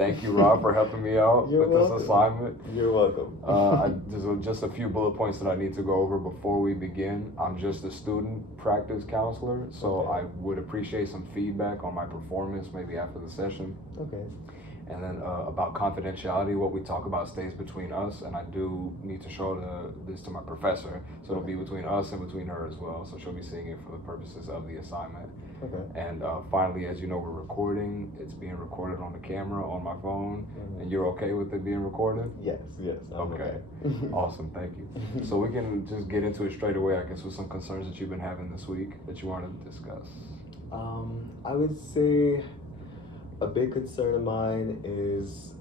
Thank you, Rob, for helping me out You're with welcome. this assignment. You're welcome. There's just a few bullet points that I need to go over before we begin. I'm just a student practice counselor, so Okay. I would appreciate some feedback on my performance, maybe after the session. Okay. And then about confidentiality, what we talk about stays between us, and I do need to show this to my professor, so it'll be between us and between her as well. So she'll be seeing it for the purposes of the assignment. Okay. And finally, as you know, we're recording. It's being recorded on the camera on my phone, and you're okay with it being recorded? Yes. I'm okay. Awesome, thank you. So we can just get into it straight away, I guess, with some concerns that you've been having this week that you wanted to discuss. I would say a big concern of mine is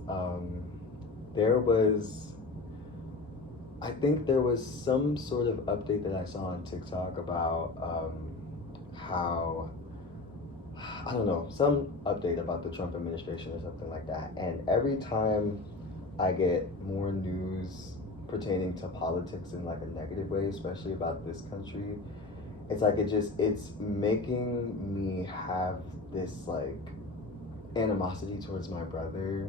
I think there was some sort of update that I saw on TikTok about how, I don't know, some update about the Trump administration or something like that. And every time I get more news pertaining to politics in like a negative way, especially about this country, it's like it's making me have this like animosity towards my brother,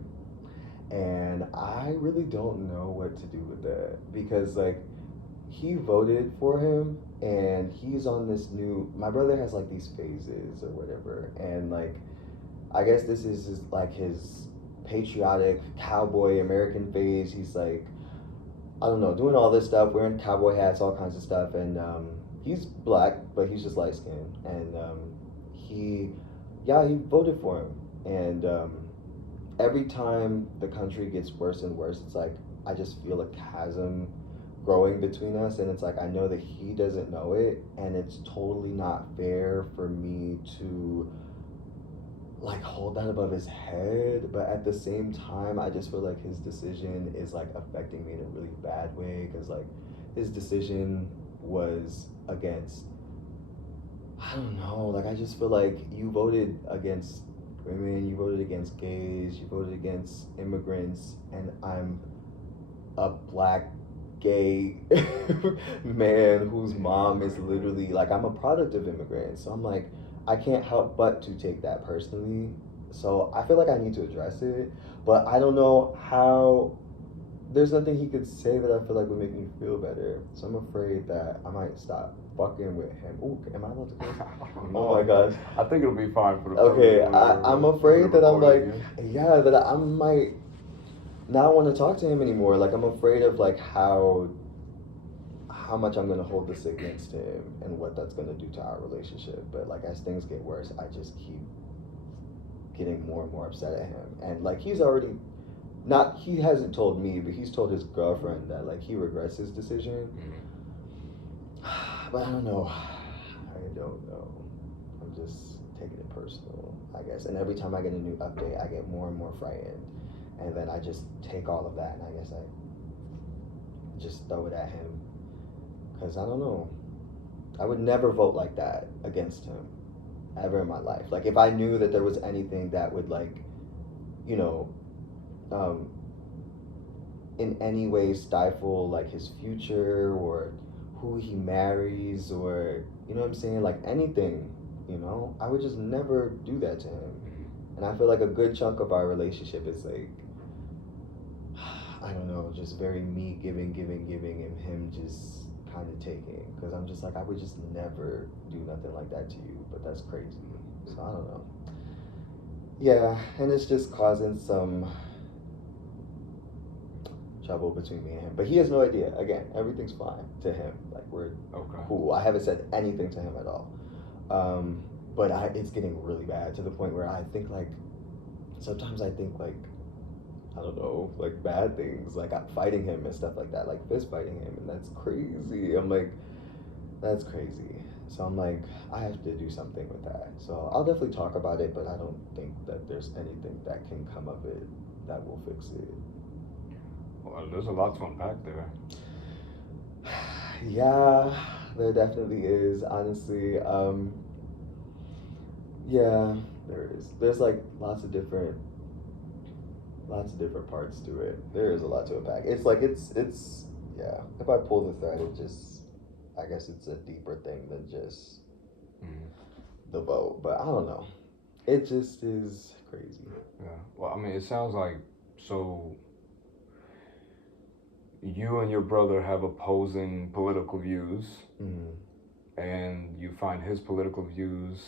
and I really don't know what to do with that, because like he voted for him and he's on this new, my brother has like these phases or whatever, and like I guess this is like his patriotic cowboy American phase. He's like, I don't know, doing all this stuff, wearing cowboy hats, all kinds of stuff, and he's black, but he's just light skinned, and he voted for him. And every time the country gets worse and worse, it's like I just feel a chasm growing between us, and it's like I know that he doesn't know it, and it's totally not fair for me to like hold that above his head, but at the same time I just feel like his decision is like affecting me in a really bad way, because like his decision was against, I don't know, like I just feel like you voted against women, you voted against gays, you voted against immigrants, and I'm a black gay man whose mom is literally like, I'm a product of immigrants, so I'm like, I can't help but to take that personally. So I feel like I need to address it, but I don't know how. There's nothing he could say that I feel like would make me feel better. So I'm afraid that I might stop fucking with him. Ooh, am I allowed to curse? Oh my gosh. I think it'll be fine for the Okay, I'm afraid that I'm like, that I might not want to talk to him anymore. Like I'm afraid of like how much I'm gonna hold this against him and what that's gonna do to our relationship. But like as things get worse, I just keep getting more and more upset at him. And like he hasn't told me, but he's told his girlfriend that like he regrets his decision. But I don't know. I'm just taking it personal, I guess. And every time I get a new update, I get more and more frightened. And then I just take all of that and I guess I just throw it at him. Because I don't know. I would never vote like that against him ever in my life. Like if I knew that there was anything that would like, you know, in any way stifle like his future or who he marries, or you know what I'm saying, like anything, you know, I would just never do that to him. And I feel like a good chunk of our relationship is like, I don't know, just very me giving, and him just kind of taking. Because I'm just like, I would just never do nothing like that to you, but that's crazy. So I don't know. Yeah, and it's just causing some trouble between me and him. But he has no idea. Again, everything's fine to him. Like we're cool. I haven't said anything to him at all. But it's getting really bad to the point where I think like, sometimes I think like, I don't know, like bad things, like I'm fighting him and stuff like that, like fist fighting him, and that's crazy. I'm like, that's crazy. So I'm like, I have to do something with that. So I'll definitely talk about it, but I don't think that there's anything that can come of it that will fix it. Well, there's a lot to unpack there. Yeah, there definitely is, honestly. Yeah, there is. There's like lots of different parts to it. There is a lot to unpack. It's like it's yeah. If I pull the thread, I guess it's a deeper thing than just the vote. But I don't know. It just is crazy. Yeah. Well, I mean, it sounds like so you and your brother have opposing political views, Mm-hmm. and you find his political views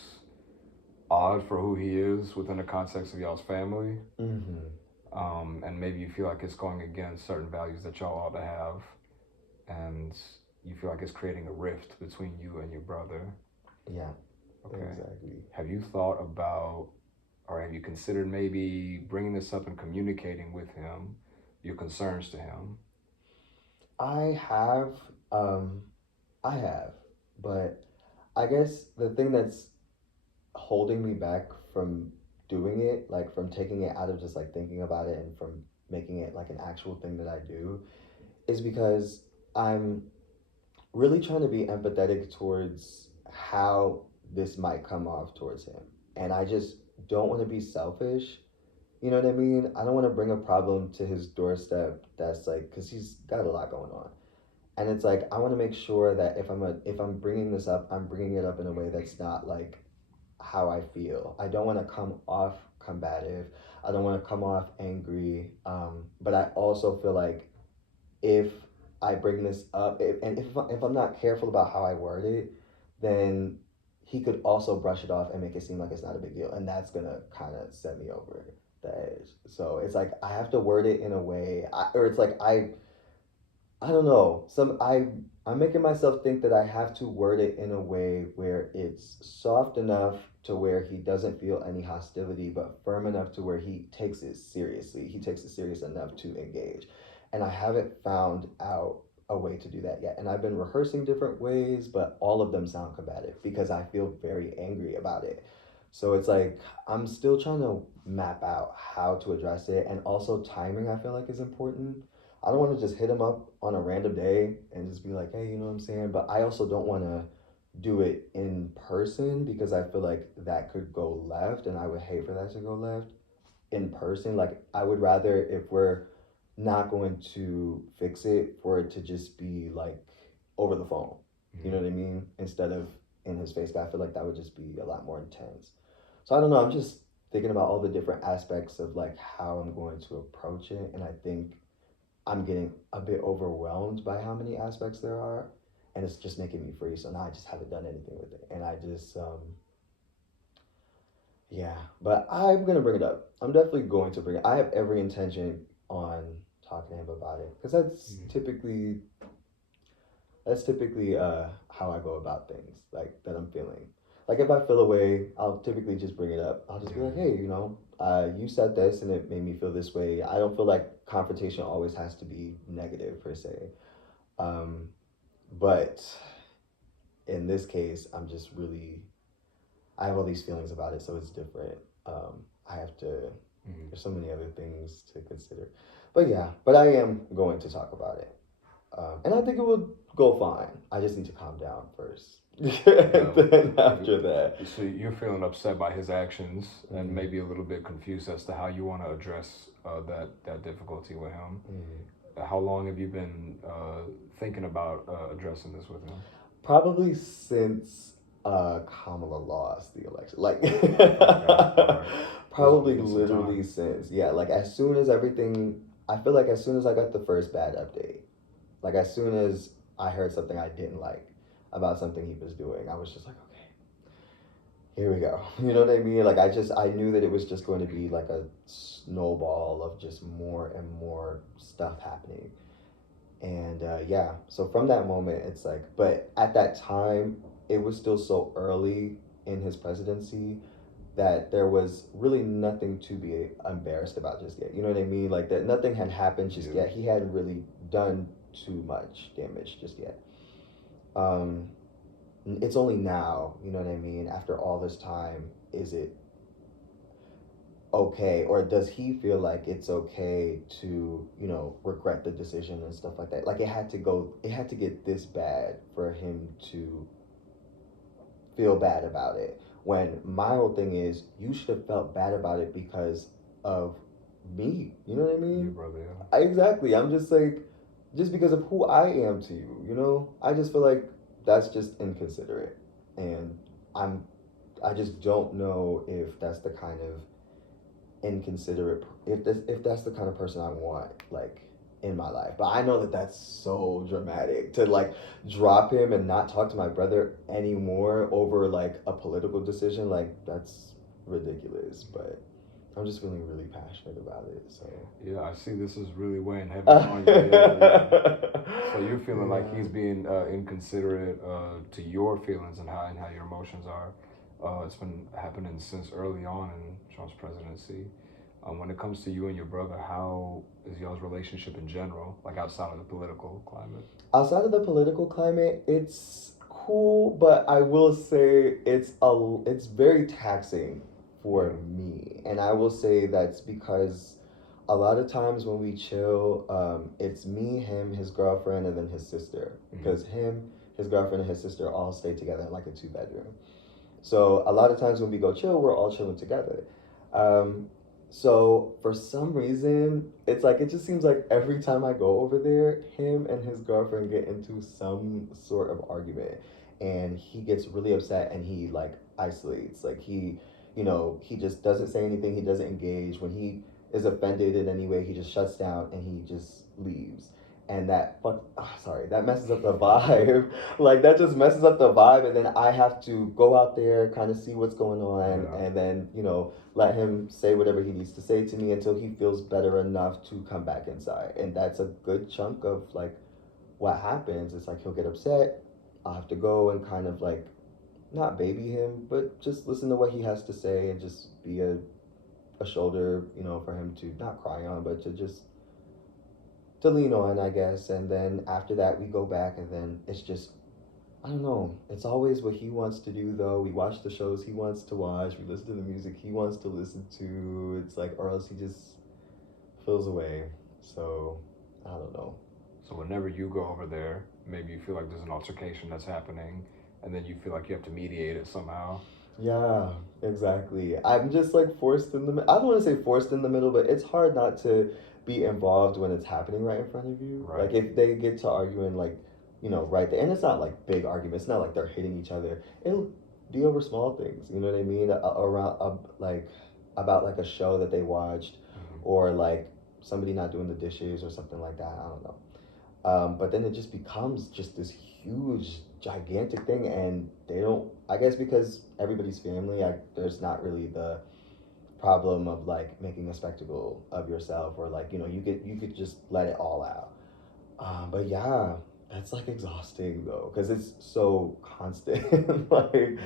odd for who he is within the context of y'all's family. Mm-hmm. And maybe you feel like it's going against certain values that y'all ought to have, and you feel like it's creating a rift between you and your brother. Yeah, Okay. exactly. Have you thought about, or have you considered maybe bringing this up and communicating with him your concerns to him? I have, um, I have, but I guess the thing that's holding me back from doing it, like from taking it out of just like thinking about it and from making it like an actual thing that I do, is because I'm really trying to be empathetic towards how this might come off towards him. And I just don't want to be selfish. You know what I mean? I don't want to bring a problem to his doorstep that's like, because he's got a lot going on. And it's like, I want to make sure that if I'm bringing this up, I'm bringing it up in a way that's not like how I feel. I don't want to come off combative. I don't want to come off angry. But I also feel like if I bring this up, and if I'm not careful about how I word it, then he could also brush it off and make it seem like it's not a big deal, and that's gonna kind of set me over the edge. So it's like I have to word it in a way, or it's like I don't know. I'm making myself think that I have to word it in a way where it's soft enough to where he doesn't feel any hostility, but firm enough to where he takes it seriously. He takes it serious enough to engage. And I haven't found out a way to do that yet. And I've been rehearsing different ways, but all of them sound combative because I feel very angry about it. So it's like I'm still trying to map out how to address it, and also timing I feel like is important. I don't want to just hit him up on a random day and just be like, hey, you know what I'm saying? But I also don't want to do it in person because I feel like that could go left and I would hate for that to go left in person. Like, I would rather, if we're not going to fix it, for it to just be like over the phone. You know what I mean? Instead of in his face. I feel like that would just be a lot more intense. So I don't know. I'm just thinking about all the different aspects of like how I'm going to approach it. And I think I'm getting a bit overwhelmed by how many aspects there are, and it's just making me free. So now I just haven't done anything with it, and I just yeah. But I'm gonna bring it up. I'm definitely going to bring it. I have every intention on talking to him about it because that's typically how I go about things like that I'm feeling. Like if I feel a way, I'll typically just bring it up. I'll just be like, hey, you said this and it made me feel this way. I don't feel like confrontation always has to be negative per se. Um, but in this case, I have all these feelings about it, so it's different. I have to, there's so many other things to consider. But yeah, but I am going to talk about it. And I think it will go fine. I just need to calm down first. And then after that. So you're feeling upset by his actions and Mm-hmm. maybe a little bit confused as to how you want to address that difficulty with him. How long have you been thinking about addressing this with him? Probably since Kamala lost the election. Like, Alright. probably It's been some literally time. since. Yeah, like as soon as everything, I feel like as soon as I got the first bad update, like as soon as I heard something I didn't like about something he was doing, I was just like, okay, here we go. You know what I mean? Like I knew that it was just going to be like a snowball of just more and more stuff happening. And yeah, so from that moment, it's like, but at that time, it was still so early in his presidency that there was really nothing to be embarrassed about just yet. You know what I mean? Like that nothing had happened just yet. He hadn't really done too much damage just yet. Um, it's only now, you know what I mean? After all this time, is it okay, or does he feel like it's okay to regret the decision and stuff like that? Like it had to get this bad for him to feel bad about it, when my whole thing is you should have felt bad about it because of me. You know what I Your mean? brother, yeah. Exactly. I'm just like, just because of who I am to you, I just feel like that's just inconsiderate, and i'm I just don't know if that's the kind of inconsiderate, if that's the kind of person I want, like, in my life. But I know that that's so dramatic to like drop him and not talk to my brother anymore over like a political decision. Like, that's ridiculous. But I'm just feeling really passionate about it. So Yeah, I see this is really weighing heavy on you. Yeah. So you're feeling like he's being inconsiderate to your feelings and how your emotions are. It's been happening since early on in Trump's presidency. When it comes to you and your brother, how is y'all's relationship in general, like outside of the political climate? outside of the political climate, it's cool, but I will say it's very taxing for me, and I will say that's because a lot of times when we chill, it's me, him, his girlfriend, and then his sister. Because him, his girlfriend, and his sister all stay together in like a 2 bedroom. So a lot of times when we go chill, we're all chilling together. Um, so for some reason, it's like it just seems like every time I go over there, him and his girlfriend get into some sort of argument, and he gets really upset and he like isolates. Like he just doesn't say anything. He doesn't engage. When he is offended in any way, he just shuts down and he just leaves. And that messes up the vibe. Like that just messes up the vibe, and then I have to go out there, kind of see what's going on, Yeah. and then let him say whatever he needs to say to me until he feels better enough to come back inside. And that's a good chunk of like what happens. It's like he'll get upset. I'll have to go and kind of like not baby him, but just listen to what he has to say and just be a shoulder, for him to not cry on, but to just to lean on, I guess. And then after that, we go back, and then it's just, I don't know. It's always what he wants to do, though. We watch the shows he wants to watch. We listen to the music he wants to listen to. It's like, or else he just feels away. So, I don't know. So whenever you go over there, maybe you feel like there's an altercation that's happening, and then you feel like you have to mediate it somehow. Yeah, exactly. I'm just like forced in the. I don't want to say forced in the middle, but it's hard not to be involved when it's happening right in front of you. Right. Like if they get to arguing, like right there, and it's not like big arguments. It's not like they're hitting each other. It'll be over small things. You know what I mean? Around like about like a show that they watched, or like somebody not doing the dishes or something like that. I don't know. But then it just becomes just this huge, gigantic thing, and they don't. I guess because everybody's family, there's not really the problem of like making a spectacle of yourself, or like you could just let it all out. But yeah, that's like exhausting though, because it's so constant. Like,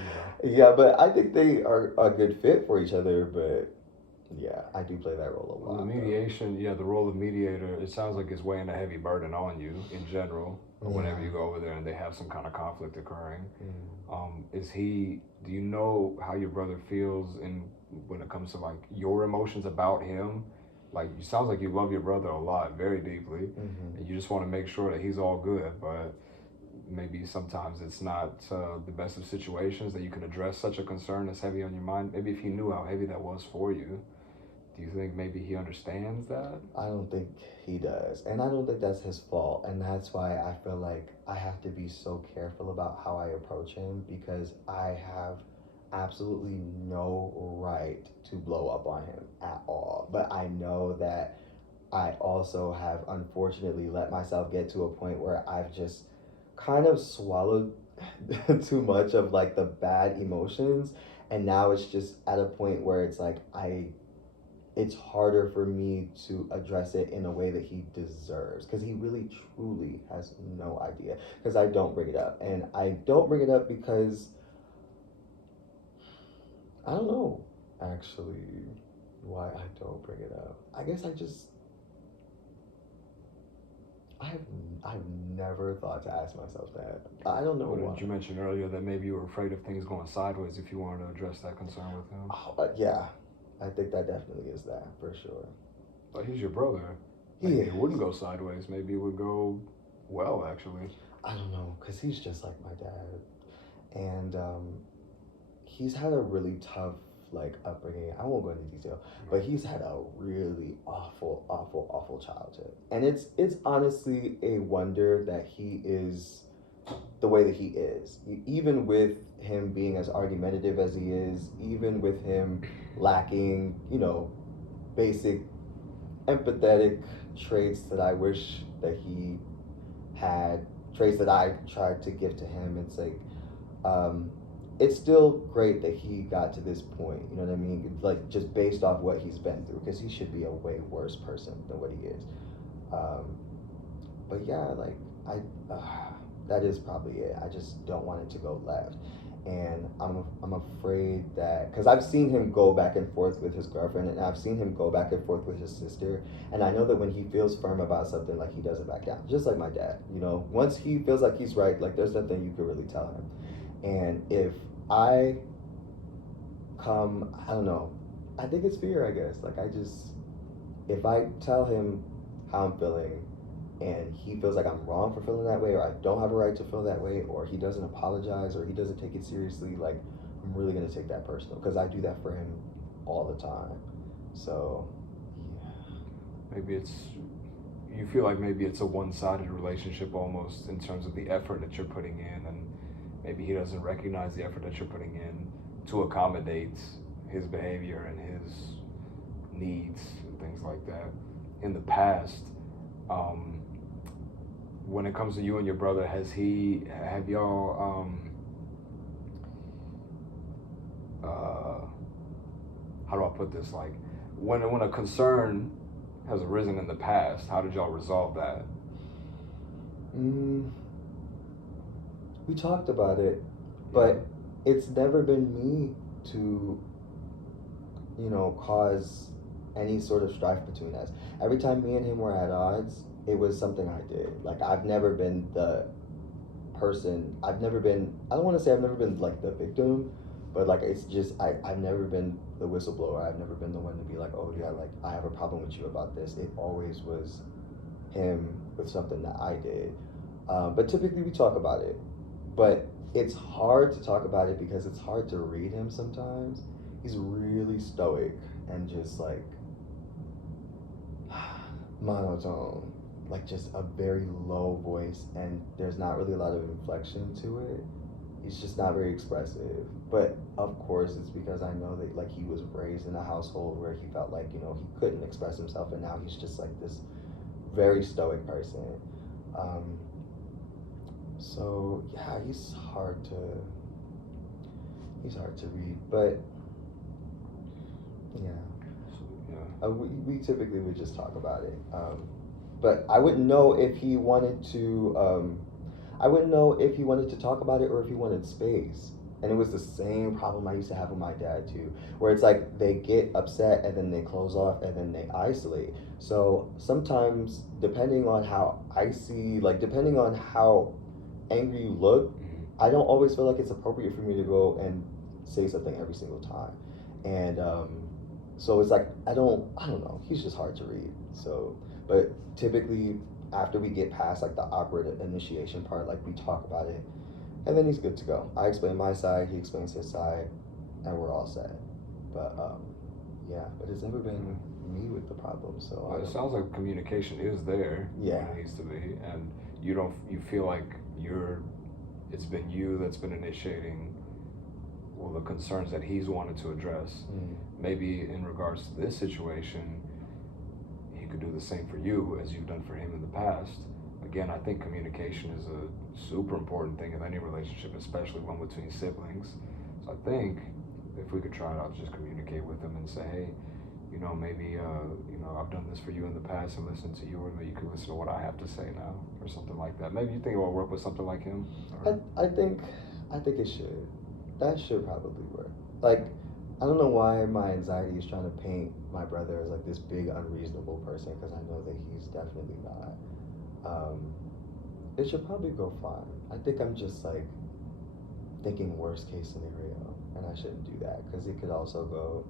yeah, but I think they are a good fit for each other. But yeah, I do play that role a lot. Well, the mediation, the role of mediator, it sounds like it's weighing a heavy burden on you in general. Whenever you go over there and they have some kind of conflict occurring, do you know how your brother feels when it comes to like your emotions about him? Like, it sounds like you love your brother a lot, very deeply, and you just want to make sure that he's all good, but maybe sometimes it's not the best of situations that you can address such a concern that's heavy on your mind. Maybe if he knew how heavy that was for you, do you think maybe he understands that? I don't think he does. And I don't think that's his fault. And that's why I feel like I have to be so careful about how I approach him, because I have absolutely no right to blow up on him at all. But I know that I also have unfortunately let myself get to a point where I've just kind of swallowed too much of like the bad emotions. And now it's just at a point where it's like it's harder for me to address it in a way that he deserves, because he really truly has no idea, because I don't bring it up. And I don't bring it up because I don't know actually why I don't bring it up. I guess I've never thought to ask myself that. I don't know why. Did you mention earlier that maybe you were afraid of things going sideways if you wanted to address that concern with him? Yeah, I think that definitely is that, for sure. But he's your brother. Maybe it wouldn't go sideways. Maybe it would go well, actually. I don't know, because he's just like my dad. And he's had a really tough upbringing. I won't go into detail, but he's had a really awful, awful, awful childhood. And it's honestly a wonder that he is the way that he is. Even with him being as argumentative as he is, even with him lacking, basic empathetic traits that I wish that he had, traits that I tried to give to him. It's like, um, it's still great that he got to this point. You know what I mean? Like just based off what he's been through, because he should be a way worse person than what he is. Um, but yeah, like that is probably it. I just don't want it to go left, and I'm afraid that because I've seen him go back and forth with his girlfriend, and I've seen him go back and forth with his sister, and I know that when he feels firm about something, like he doesn't back down, just like my dad. Once he feels like he's right, like there's nothing you can really tell him. And if I I don't know, I think it's fear. I guess like if I tell him how I'm feeling and he feels like I'm wrong for feeling that way, or I don't have a right to feel that way, or he doesn't apologize, or he doesn't take it seriously, like I'm really gonna take that personal because I do that for him all the time. So, yeah. Maybe you feel like maybe it's a one-sided relationship almost in terms of the effort that you're putting in, and maybe he doesn't recognize the effort that you're putting in to accommodate his behavior and his needs and things like that. In the past, when it comes to you and your brother, have y'all, how do I put this? Like, when a concern has arisen in the past, how did y'all resolve that? Mm, we talked about it, but it's never been me to, cause any sort of strife between us. Every time me and him were at odds, it was something I did. Like I've never been the person. I don't want to say I've never been like the victim, but like it's just I've never been the whistleblower. I've never been the one to be like, oh yeah, like I have a problem with you about this. It always was him with something that I did. But typically we talk about it. But it's hard to talk about it because it's hard to read him sometimes. He's really stoic and just like monotone, like just a very low voice, and there's not really a lot of inflection to it. He's just not very expressive. But of course, it's because I know that like he was raised in a household where he felt like he couldn't express himself, and now he's just like this very stoic person. Um, so yeah, he's hard to read, but yeah. We typically would just talk about it. But I wouldn't know if he wanted to. I wouldn't know if he wanted to talk about it or if he wanted space. And it was the same problem I used to have with my dad too, where it's like they get upset and then they close off and then they isolate. So sometimes, depending on how icy, like depending on how angry you look, I don't always feel like it's appropriate for me to go and say something every single time. And so it's like I don't know. He's just hard to read. So, but typically after we get past like the awkward initiation part, like we talk about it, and then he's good to go. I explain my side, he explains his side, and we're all set. But yeah, but it's never been me with the problem. So it sounds like communication is there. Yeah, when it needs to be, and you feel like it's been you that's been initiating the concerns that he's wanted to address. Maybe in regards to this situation, he could do the same for you as you've done for him in the past. Again, I think communication is a super important thing in any relationship, especially one between siblings. So I think if we could try it out, just communicate with him and say, hey, maybe I've done this for you in the past and listened to you, or maybe you can listen to what I have to say now, or something like that. Maybe you think it will work with something like him? I think it should. That should probably work. Like, I don't know why my anxiety is trying to paint my brother as like this big unreasonable person, because I know that he's definitely not. It should probably go fine. I think I'm just like thinking worst case scenario, and I shouldn't do that because it could also go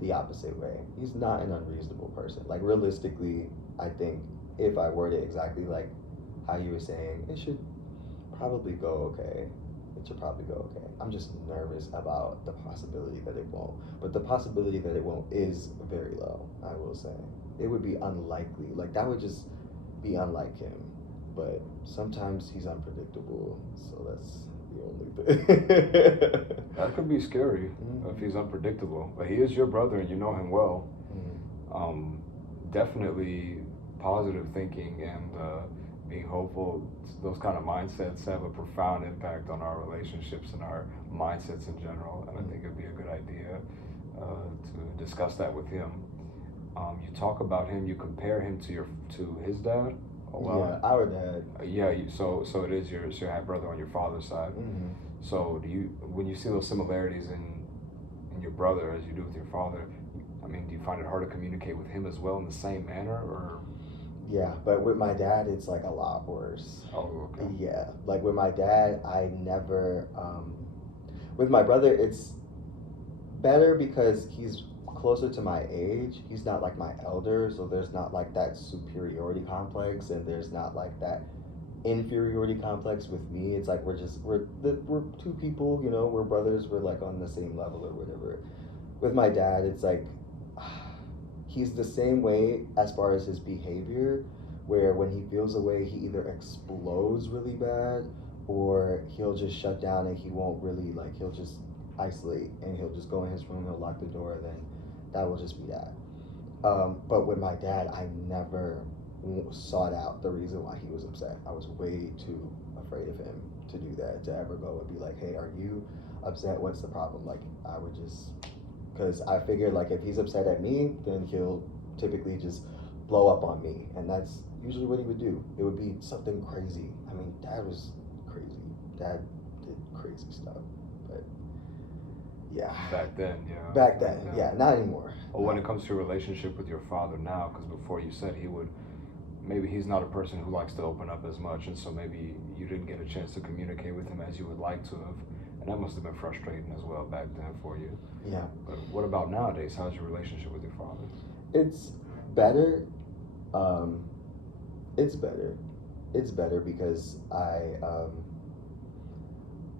the opposite way. He's not an unreasonable person. Like realistically, I think if I word it exactly like how you were saying, it should probably go okay. It should probably go okay. I'm just nervous about the possibility that it won't. But the possibility that it won't is very low, I will say. It would be unlikely. Like that would just be unlike him. but sometimes he's unpredictable, so that's the only thing. That could be scary if he's unpredictable. But he is your brother and you know him well. Definitely positive thinking and being hopeful. Those kind of mindsets have a profound impact on our relationships and our mindsets in general. And I think it'd be a good idea to discuss that with him. You talk about him. You compare him to his dad. Oh, wow. Yeah, our dad. So it is your half brother on your father's side. So when you see those similarities in your brother as you do with your father, I mean, do you find it hard to communicate with him as well in the same manner, or? Yeah, but with my dad, it's like a lot worse. Oh, okay. Yeah, like with my dad, I never. With my brother, it's better because he's closer to my age. He's not like my elder, so there's not like that superiority complex, and there's not like that inferiority complex with me. It's like we're two people, you know, we're brothers, we're like on the same level or whatever. With my dad, it's like he's the same way as far as his behavior, where when he feels a way, he either explodes really bad or he'll just shut down and he won't really like, he'll just isolate and he'll just go in his room, he'll lock the door, and then that will just be that. But with my dad, I never sought out the reason why he was upset. I was way too afraid of him to do that, to ever go and be like, hey, are you upset? What's the problem? Like, I would just, because I figured like if he's upset at me, then he'll typically just blow up on me, and that's usually what he would do. It would be something crazy. I mean, dad was crazy. Dad did crazy stuff, but yeah. Back then, yeah. Back then, yeah, not anymore. Well, when it comes to your relationship with your father now, because before you said maybe he's not a person who likes to open up as much, and so maybe you didn't get a chance to communicate with him as you would like to have, and that must have been frustrating as well back then for you. Yeah. But what about nowadays? How's your relationship with your father? It's better. It's better. It's better because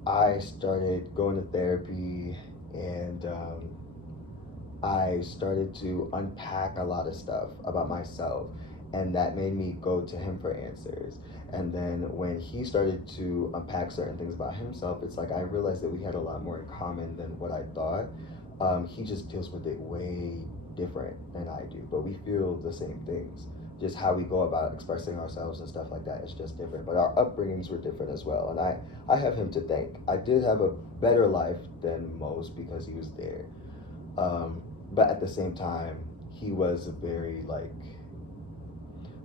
I started going to therapy, and I started to unpack a lot of stuff about myself, and that made me go to him for answers. And then when he started to unpack certain things about himself, it's like I realized that we had a lot more in common than what I thought. He just deals with it way different than I do, but we feel the same things. Just how we go about expressing ourselves and stuff like that is just different. But our upbringings were different as well, and I have him to thank. I did have a better life than most because he was there. But at the same time, he was very like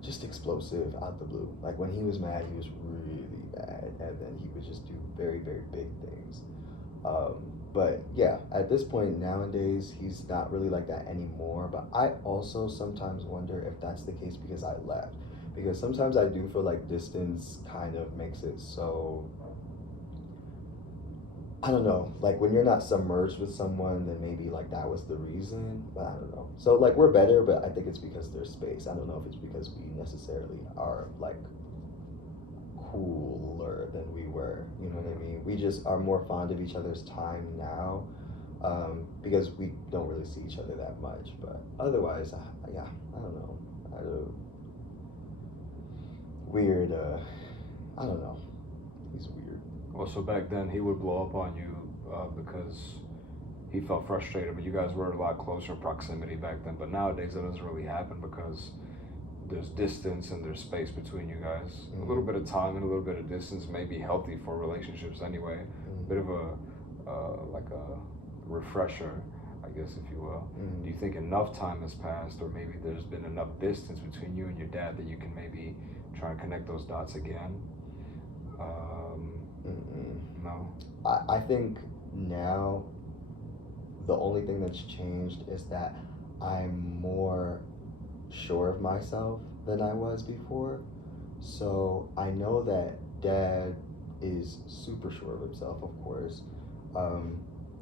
just explosive out the blue. Like when he was mad, he was really bad, and then he would just do very, very big things. But yeah, at this point nowadays, he's not really like that anymore. But I also sometimes wonder if that's the case because I left. Because sometimes I do feel like distance kind of makes it so, I don't know, like when you're not submerged with someone, then maybe like that was the reason, but I don't know. So like we're better, but I think it's because there's space. I don't know if it's because we necessarily are like cooler than we were, you know what I mean? We just are more fond of each other's time now, because we don't really see each other that much. But otherwise, yeah, I don't know. Weird, I don't know. He's weird. Well, so back then he would blow up on you because he felt frustrated, but you guys were a lot closer proximity back then. But nowadays it doesn't really happen because there's distance and there's space between you guys. A little bit of time and a little bit of distance may be healthy for relationships anyway. A bit of like a refresher, I guess, if you will. Do you think enough time has passed, or maybe there's been enough distance between you and your dad that you can maybe try and connect those dots again? No. I think now the only thing that's changed is that I'm more sure of myself than I was before. So I know that dad is super sure of himself, of course.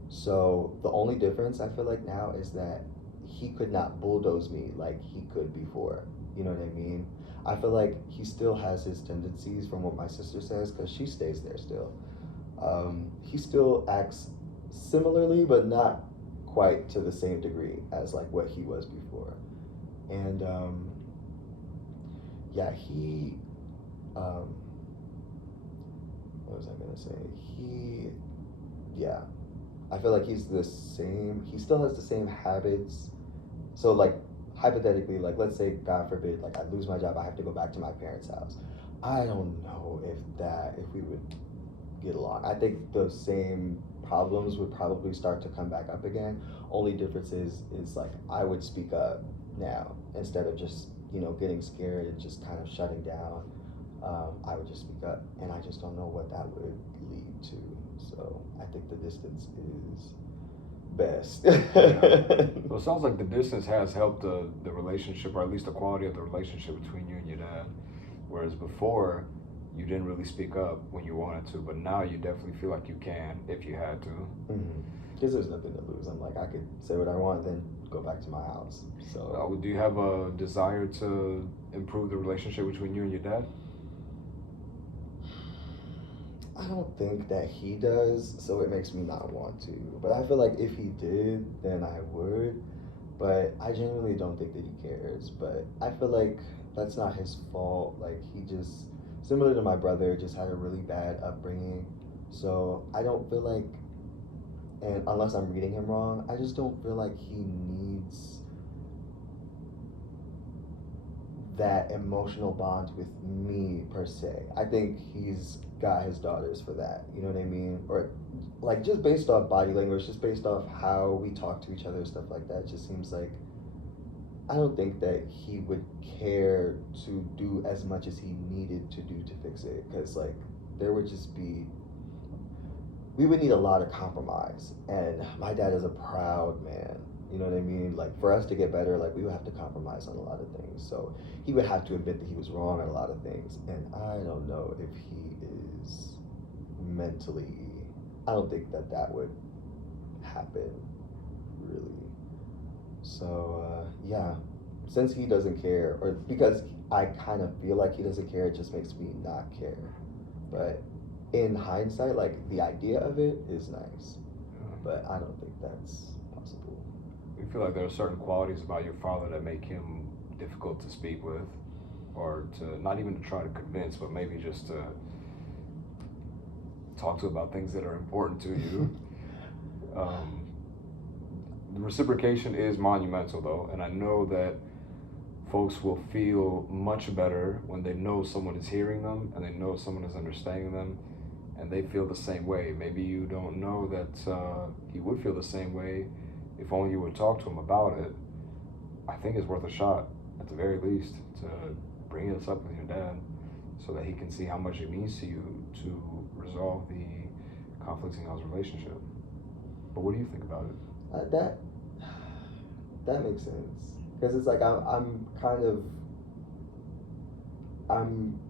So the only difference I feel like now is that he could not bulldoze me like he could before. You know what I mean? I feel like he still has his tendencies from what my sister says, because she stays there still. He still acts similarly, but not quite to the same degree as like what he was before. And yeah, he um, what was I gonna say? Yeah, I feel like he's the same. He still has the same habits. So like hypothetically, like let's say God forbid, like I lose my job, I have to go back to my parents' house. I don't know if we would get along. I think those same problems would probably start to come back up again. Only difference is like I would speak up now instead of just getting scared and just kind of shutting down. I would just speak up, and I just don't know what that would lead to. So I think the distance is best. Yeah. So it sounds like the distance has helped the relationship, or at least the quality of the relationship between you and your dad. Whereas before, you didn't really speak up when you wanted to, but now you definitely feel like you can if you had to. Because there's nothing to lose. I'm like, I could say what I want, then go back to my house. So, Do you have a desire to improve the relationship between you and your dad? I don't think that he does, so it makes me not want to. But I feel like if he did, then I would. But I genuinely don't think that he cares. But I feel like that's not his fault. Like, he just, similar to my brother, just had a really bad upbringing. So I don't feel like, and unless I'm reading him wrong, I just don't feel like he needs that emotional bond with me per se. I think he's got his daughters for that. You know what I mean? Or like just based off body language, just based off how we talk to each other, stuff like that. It just seems like I don't think that he would care to do as much as he needed to do to fix it. Because like there would just be we would need a lot of compromise. And my dad is a proud man. You know what I mean? Like for us to get better, like we would have to compromise on a lot of things. So he would have to admit that he was wrong on a lot of things. And I don't know if he is mentally. I don't think that that would happen, really. So yeah, since he doesn't care, or because I kind of feel like he doesn't care, it just makes me not care. But in hindsight, like the idea of it is nice, but I don't think that's possible. You feel like there are certain qualities about your father that make him difficult to speak with, or to not even to try to convince, but maybe just to talk to about things that are important to you. The reciprocation is monumental, though, and I know that folks will feel much better when they know someone is hearing them and they know someone is understanding them, and they feel the same way. Maybe you don't know that he would feel the same way if only you would talk to him about it. I think it's worth a shot, at the very least, to bring this up with your dad so that he can see how much it means to you to resolve the conflicts in y'all's relationship. But what do you think about it? That makes sense because it's like I'm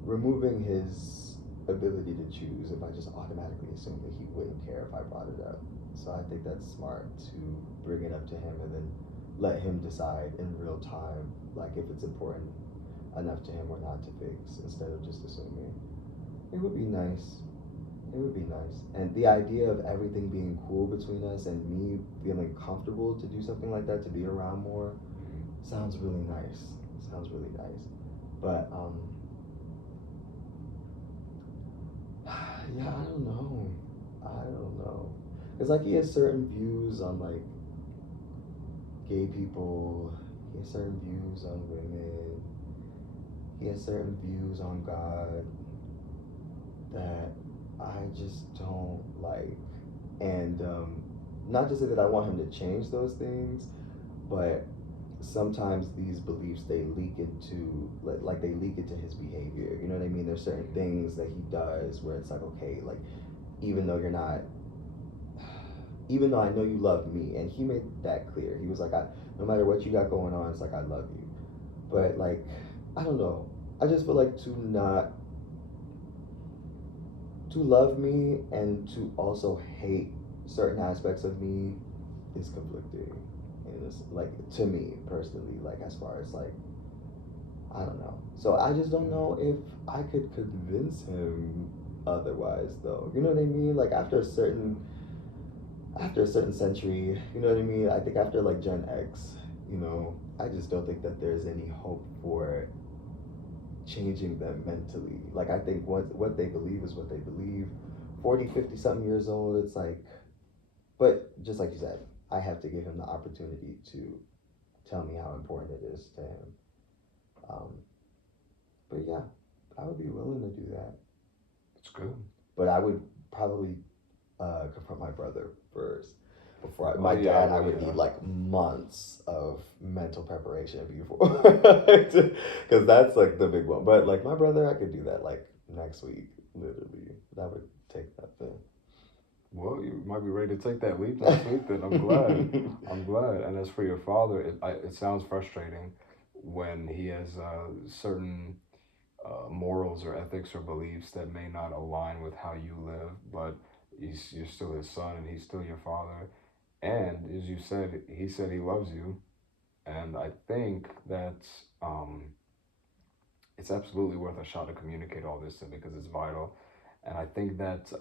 removing his ability to choose if I just automatically assume that he wouldn't care if I brought it up. So I think that's smart to bring it up to him and then let him decide in real time, like if it's important enough to him or not to fix, instead of just assuming. It would be nice. It would be nice. And the idea of everything being cool between us and me feeling comfortable to do something like that, to be around more, sounds really nice. Sounds really nice. But yeah, I don't know. I don't know. Cause like he has certain views on like gay people. He has certain views on women. He has certain views on God that I just don't like. And not to say that I want him to change those things, but sometimes these beliefs they leak into like they leak into his behavior. You know what I mean? There's certain things that he does where it's like, okay, like even though you're not, even though I know you love me, and he made that clear. He was like, no matter what you got going on, it's like I love you. But like, I don't know. I just feel like to love me and to also hate certain aspects of me is conflicting. And it's like to me personally, like as far as like I don't know. So I just don't know if I could convince him otherwise though. You know what I mean? Like after a certain century, you know what I mean? I think after like Gen X, I just don't think that there's any hope for changing them mentally. Like, I think what they believe is what they believe. 40, 50 something years old, it's like, but just like you said, I have to give him the opportunity to tell me how important it is to him. Um, but yeah, I would be willing to do that. It's good. But I would probably confront my brother first. Before Oh my yeah, dad, I well, would yeah. need like months of mental preparation before, because that's like the big one. But like my brother, I could do that like next week, literally. That would take that thing. Well, you might be ready to take that leap next week. Then I'm glad. I'm glad. And as for your father, it sounds frustrating when he has certain morals or ethics or beliefs that may not align with how you live, but you're still his son and he's still your father. And as you said, he said he loves you, and I think that um, it's absolutely worth a shot to communicate all this to him because it's vital. And I think that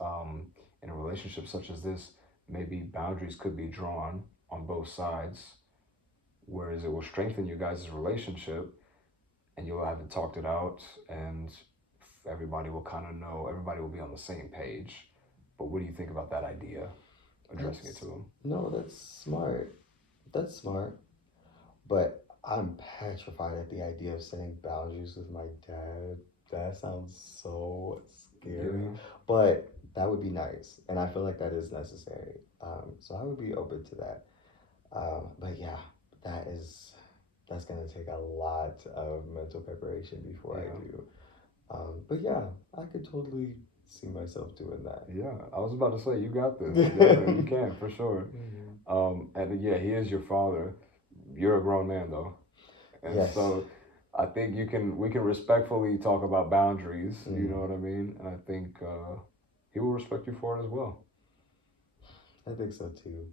in a relationship such as this, maybe boundaries could be drawn on both sides, whereas it will strengthen you guys' relationship and you'll have it talked it out, and everybody will kind of know, everybody will be on the same page. But what do you think about that idea, addressing it That's to him? no, that's smart. That's smart. But I'm petrified at the idea of setting boundaries with my dad. That sounds so scary. Yeah, But that would be nice. And I feel like that is necessary. So I would be open to that. But yeah, that is that's gonna take a lot of mental preparation before I yeah, do. But yeah, I could totally see myself doing that. yeah. I was about to say, you got this. You got it. You can, for sure. Mhm. And yeah, he is your father. You're a grown man, though. And Yes. so I think we can respectfully talk about boundaries, you know Mm, what I mean? And I think he will respect you for it as well. I think so too.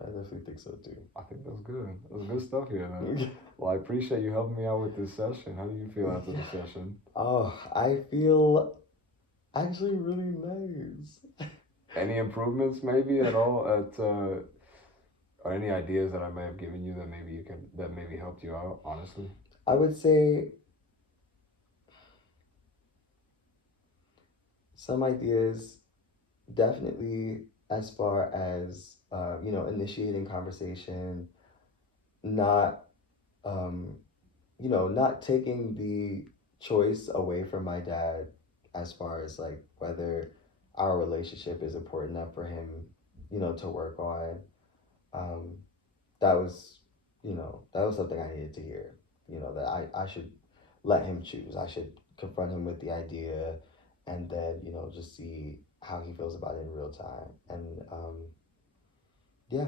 I definitely think so too. I think that's good. That's good stuff here, man. Well, I appreciate you helping me out with this session. How do you feel after the Yeah. session? Oh, I feel actually really nice. Any improvements maybe at all at or any ideas that I may have given you that maybe you can that maybe helped you out, honestly? I would say some ideas definitely as far as initiating conversation, not um, not taking the choice away from my dad as far as like whether our relationship is important enough for him, to work on. Um, that was, that was something I needed to hear. That I should let him choose. I should confront him with the idea and then, just see how he feels about it in real time. And yeah,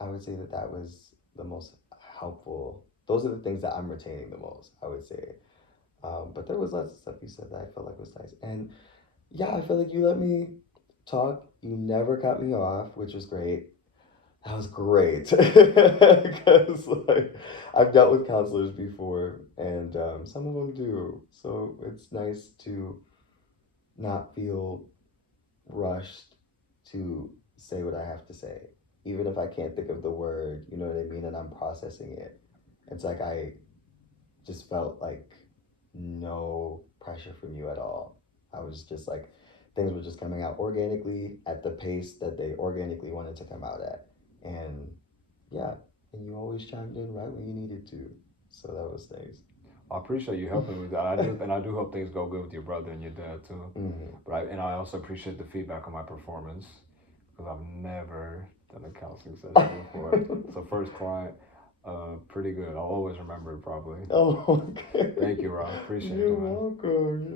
I would say that that was the most helpful. Those are the things that I'm retaining the most, I would say. But there was lots of stuff you said that I felt like was nice. And yeah, I feel like you let me talk. You never cut me off, which was great. That was great because like I've dealt with counselors before, and some of them do. So it's nice to not feel rushed to say what I have to say, even if I can't think of the word. You know what I mean? And I'm processing it. It's like I just felt like no pressure from you at all. I was just like things were just coming out organically at the pace that they organically wanted to come out at. And yeah, and you always chimed in right when you needed to. So that was nice. I appreciate you helping me with that. I do hope things go good with your brother and your dad too. Mm. I also appreciate the feedback on my performance because I've never done a counseling session before. So first client, pretty good. I'll always remember it probably. Oh, okay. Thank you, Rob. Appreciate You're you, man. welcome.